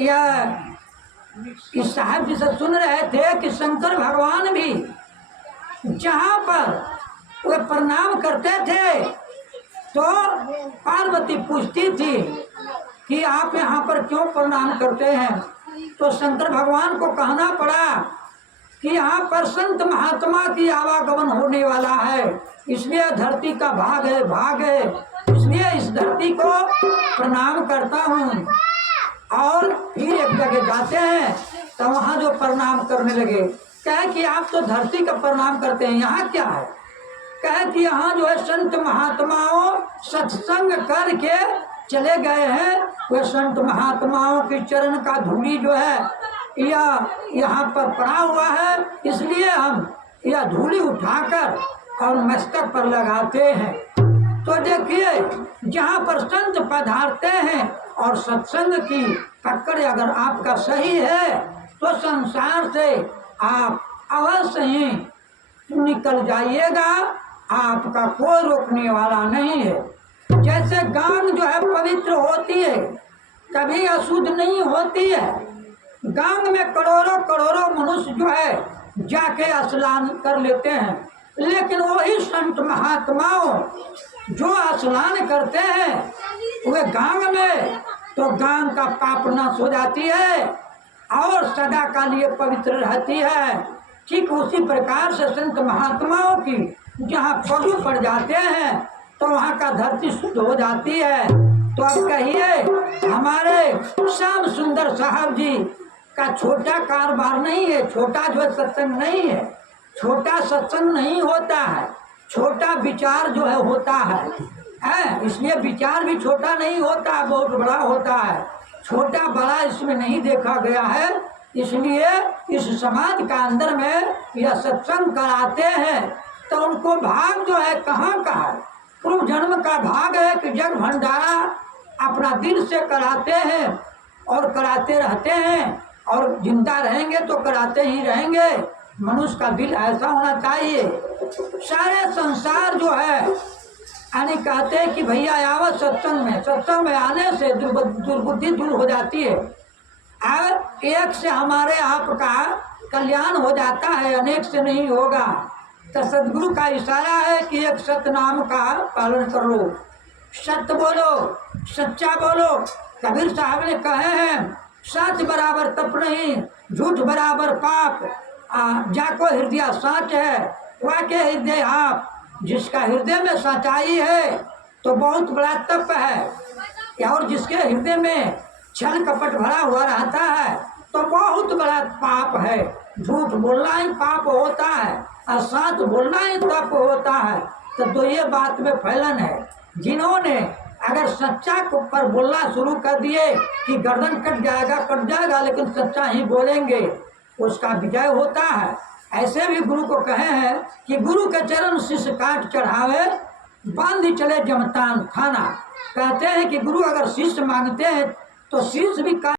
यह इस साहब जी से सुन रहे थे कि शंकर भगवान भी जहाँ पर वे प्रणाम करते थे तो पार्वती पूछती थी कि आप यहाँ पर क्यों प्रणाम करते हैं। तो शंकर भगवान को कहना पड़ा कि यहाँ पर संत महात्मा की आवागमन होने वाला है, इसलिए धरती का भाग है, इसलिए इस धरती को प्रणाम करता हूँ। और फिर एक जगह जाते हैं तो वहाँ जो प्रणाम करने लगे, कहे कि आप तो धरती का प्रणाम करते हैं, यहाँ क्या है। कहे कि यहाँ जो है संत महात्माओं सत्संग करके चले गए हैं, वे संत महात्माओं के चरण का धूली जो है यह यहाँ पर पड़ा हुआ है, इसलिए हम यह धूली उठाकर और मस्तक पर लगाते हैं। तो देखिए जहाँ पर संत पधारते हैं और सत्संग की पकड़ अगर आपका सही है तो संसार से आप अवश्य ही निकल जाइएगा, आपका कोई रोकने वाला नहीं है। जैसे गंगा जो है पवित्र होती है, कभी अशुद्ध नहीं होती है। गंगा में करोड़ों मनुष्य जो है जाके स्नान कर लेते हैं, लेकिन वही संत महात्माओं जो स्नान करते हैं वे गंगा में, तो गंगा का पाप नाश हो जाती है और सदा का लिए पवित्र रहती है। ठीक उसी प्रकार से संत महात्माओं की जहाँ पग पड़ जाते हैं तो वहाँ का धरती शुद्ध हो जाती है। तो अब कहिए हमारे श्याम सुंदर साहब जी का छोटा कारोबार नहीं है, छोटा जो है सत्संग नहीं है, छोटा सत्संग नहीं होता है, छोटा विचार जो है होता है। इसलिए विचार भी छोटा नहीं होता है, बहुत बड़ा होता है। छोटा बड़ा इसमें नहीं देखा गया है, इसलिए इस समाज का अंदर में यह सत्संग कराते हैं तो उनको भाग जो है कहाँ का है, पूर्व जन्म का भाग है कि जग भंडारा अपना दिल से कराते हैं और कराते रहते हैं और जिंदा रहेंगे तो कराते ही रहेंगे। मनुष्य का दिल ऐसा होना चाहिए। सारे संसार जो है यानी कहते हैं कि भैया आवत सत्संग में आने से दुर्बुद्धि दूर हो जाती है और एक से हमारे आपका कल्याण हो जाता है, अनेक से नहीं होगा। तो सदगुरु का इशारा है कि एक सत्य नाम का पालन करो, सत्य बोलो, सच्चा बोलो। कबीर साहब ने कहे हैं सच बराबर तप नहीं, झूठ बराबर पाप, जाको हृदय सच है वाके हृदय आप। जिसका हृदय में सच्चाई है तो बहुत बड़ा तप है, और जिसके हृदय में छल कपट भरा हुआ रहता है तो बहुत बड़ा पाप है। झूठ बोलना ही पाप होता है और सच बोलना ही तप होता है। तो ये बात में फैलन है। जिन्होंने अगर सच्चा को पर बोलना शुरू कर दिए कि गर्दन कट जाएगा लेकिन सच्चा ही बोलेंगे, उसका विजय होता है। ऐसे भी गुरु को कहे हैं कि गुरु के चरण शिष्य काट चढ़ावे, बांध चले जमतान खाना। कहते हैं कि गुरु अगर शिष्य मांगते हैं तो शिष्य भी